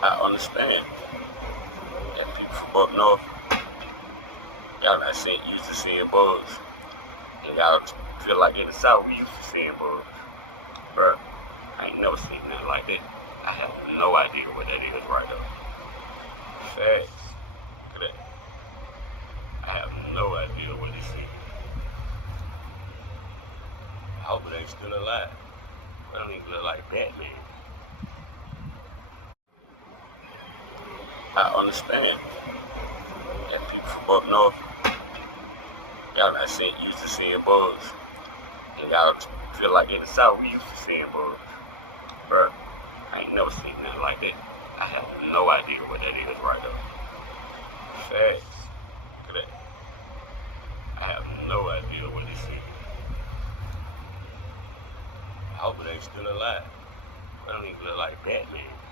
I understand that people from up north, y'all not used to seeing bugs. And y'all feel like in the south we used to seeing bugs. Bro, I ain't never seen nothing like that. I have no idea what that is right now. Facts. Look at that. I have no idea what this is. I hope it ain't still alive. I don't even look like Batman. I understand that people from up north, y'all not used to seeing bugs. And y'all feel like in the south we used to seeing bugs. Bro, I ain't never seen nothing like that. I have no idea what that is right now. Facts. Look at that. I have no idea what this is. I hope it ain't still alive. I don't even look like Batman.